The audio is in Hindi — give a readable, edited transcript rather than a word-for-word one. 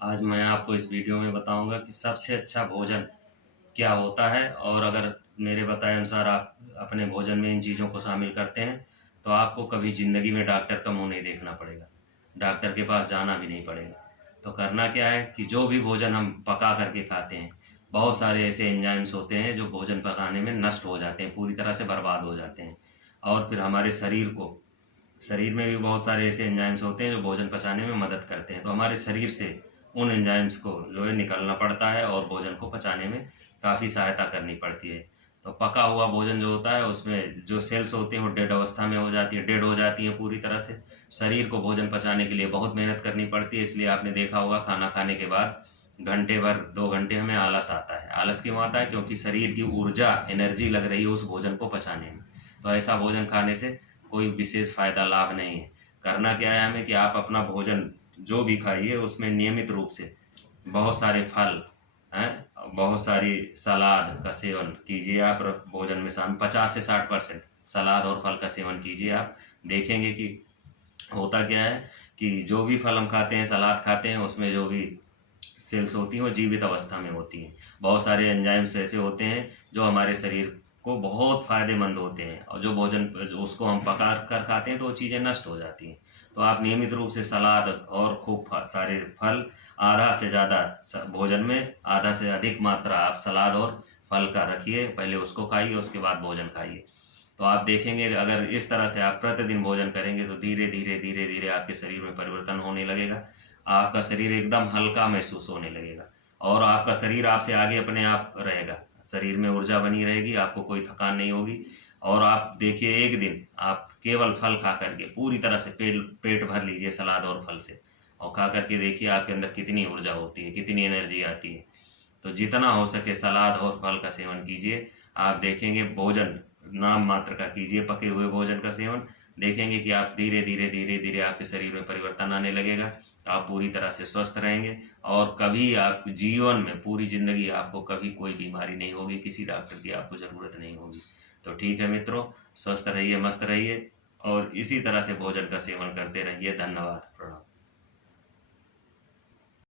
आज मैं आपको इस वीडियो में बताऊंगा कि सबसे अच्छा भोजन क्या होता है। और अगर मेरे बताए अनुसार आप अपने भोजन में इन चीज़ों को शामिल करते हैं तो आपको कभी ज़िंदगी में डॉक्टर का मुंह नहीं देखना पड़ेगा, डॉक्टर के पास जाना भी नहीं पड़ेगा। तो करना क्या है कि जो भी भोजन हम पका करके खाते हैं, बहुत सारे ऐसे एंजाइम्स होते हैं जो भोजन पकाने में नष्ट हो जाते हैं, पूरी तरह से बर्बाद हो जाते हैं। और फिर हमारे शरीर में भी बहुत सारे ऐसे एंजाइम्स होते हैं जो भोजन पचाने में मदद करते हैं। तो हमारे शरीर से उन एंजाइम्स को जो है निकालना पड़ता है और भोजन को पचाने में काफ़ी सहायता करनी पड़ती है। तो पका हुआ भोजन जो होता है उसमें जो सेल्स होते हैं वो डेड अवस्था में हो जाती है, डेड हो जाती है पूरी तरह से। शरीर को भोजन पचाने के लिए बहुत मेहनत करनी पड़ती है, इसलिए आपने देखा होगा खाना खाने के बाद घंटे भर 2 घंटे हमें आलस आता है। आलस क्यों आता है? क्योंकि शरीर की ऊर्जा एनर्जी लग रही है उस भोजन को पचाने में। तो ऐसा भोजन खाने से कोई विशेष फायदा लाभ नहीं है। करना क्या है हमें कि आप अपना भोजन जो भी खाइए उसमें नियमित रूप से बहुत सारे फल हैं, बहुत सारी सलाद का सेवन कीजिए। आप भोजन में शामिल 50 से 60% सलाद और फल का सेवन कीजिए। आप देखेंगे कि होता क्या है कि जो भी फल हम खाते हैं, सलाद खाते हैं, उसमें जो भी सेल्स होती हैं वो जीवित अवस्था में होती हैं। बहुत सारे एंजाइम्स ऐसे होते हैं जो हमारे शरीर को बहुत फ़ायदेमंद होते हैं, और जो भोजन उसको हम पका कर खाते हैं तो वो चीज़ें नष्ट हो जाती हैं। तो आप नियमित रूप से सलाद और खूब सारे फल, आधा से ज़्यादा भोजन में आधा से अधिक मात्रा आप सलाद और फल का रखिए, पहले उसको खाइए उसके बाद भोजन खाइए। तो आप देखेंगे कि अगर इस तरह से आप प्रतिदिन भोजन करेंगे तो धीरे धीरे धीरे धीरे आपके शरीर में परिवर्तन होने लगेगा। आपका शरीर एकदम हल्का महसूस होने लगेगा और आपका शरीर आपसे आगे अपने आप रहेगा। शरीर में ऊर्जा बनी रहेगी, आपको कोई थकान नहीं होगी। और आप देखिए एक दिन आप केवल फल खा करके पूरी तरह से पेट पेट भर लीजिए सलाद और फल से, और खा करके देखिए आपके अंदर कितनी ऊर्जा होती है, कितनी एनर्जी आती है। तो जितना हो सके सलाद और फल का सेवन कीजिए। आप देखेंगे भोजन नाम मात्र का कीजिए, पके हुए भोजन का सेवन। देखेंगे कि आप धीरे धीरे धीरे धीरे आपके शरीर में परिवर्तन आने लगेगा। आप पूरी तरह से स्वस्थ रहेंगे और कभी आप जीवन में पूरी ज़िंदगी आपको कभी कोई बीमारी नहीं होगी, किसी डॉक्टर की आपको ज़रूरत नहीं होगी। तो ठीक है मित्रों, स्वस्थ रहिए, मस्त रहिए और इसी तरह से भोजन का सेवन करते रहिए। धन्यवाद, प्रणाम।